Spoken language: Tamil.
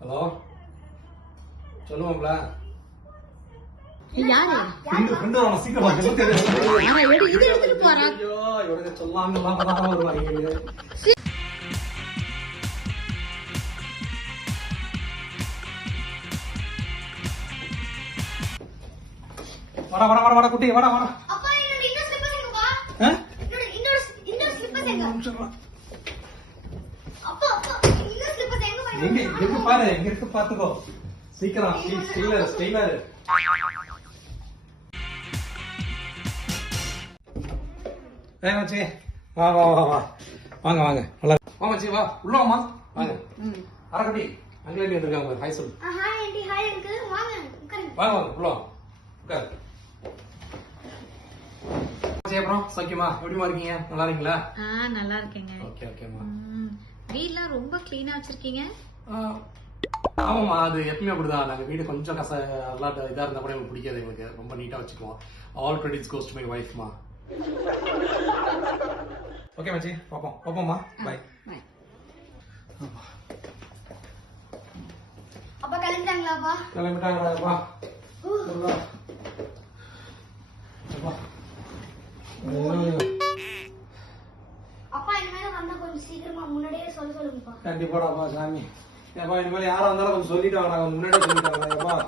ஹலோ சொல்லுவோம்ல. யாரு? ஃப்ரெண்டு ஃப்ரெண்டு அவனை சீக்கிரம் வா, எனக்கு தெரியும். யாரா எடு இது எடுத்துட்டு போறா? ஐயோ இவனுக்கு சொல்லாம இல்லாம தான் வருவாங்க வாடா வாடா வாடா வாடா குட்டி வாடா வாடா. அப்பா என்னோட இன்னொரு ஸ்லிப்பர்ஸ் எங்கப்பா ஆ? என்னோட இன்னொரு இன்னொரு ஸ்லிப்பர்ஸ் எங்க சொல்றா. அப்பா அப்பா இன்னொரு ஸ்லிப்பர்ஸ் எங்க எங்க பாரு எங்க இருக்கு பாத்துக்கோ. சீக்கிரம் ஸ்டெய்லர் ஸ்டெய்லர். மச்சி வா வா வா வா. வாங்க வாங்க. நல்லா வா மச்சி வா. உள்ள வாமா வாங்க. அரக்குட்டி. அங்கே வந்திருக்காங்க ஹாய் சொல்லு. ஹாய் ஆண்டி ஹாய் அங்கிள் வாங்க உட்காருங்க. வாங்க வாங்க உள்ள வாங்க உட்காரு. மச்சி, அப்புறம் சௌக்கியமா? எப்படிமா இருக்கீங்க? நல்லா இருக்கீங்களா? நல்லா இருக்கேங்க. ஓகே ஓகேம்மா. ம், வீட்லாம் ரொம்ப கிளீனா வச்சிருக்கீங்க? ஆமாம்மா அது எப்பவுமே அப்படிதான். நாங்கள் வீடு கொஞ்சம் கச அல்லாட்ட இதாக இருந்தால் கூட எங்களுக்கு பிடிக்காது எங்களுக்கு. ரொம்ப நீட்டாக வச்சுக்குவோம். All credits goes to my. ஒய்ஃப்மா okay மச்சி பார்ப்போம் பார்ப்போம்மா பை Bye. அப்பா கிளம்பிட்டாங்களாப்பா? கிளம்பிட்டாங்களாப்பா. அப்பா. இனிமேல் வந்தா கொஞ்சம் சீக்கிரமா முன்னாடியே சொல்ல சொல்லுங்கப்பா. கண்டிப்பாடாப்பா சாமி. ஏப்பா இனிமேல் யாரா இருந்தாலும் கொஞ்சம் சொல்லிட்டு வாங்க முன்னாடியே சொல்லிட்டு வாங்க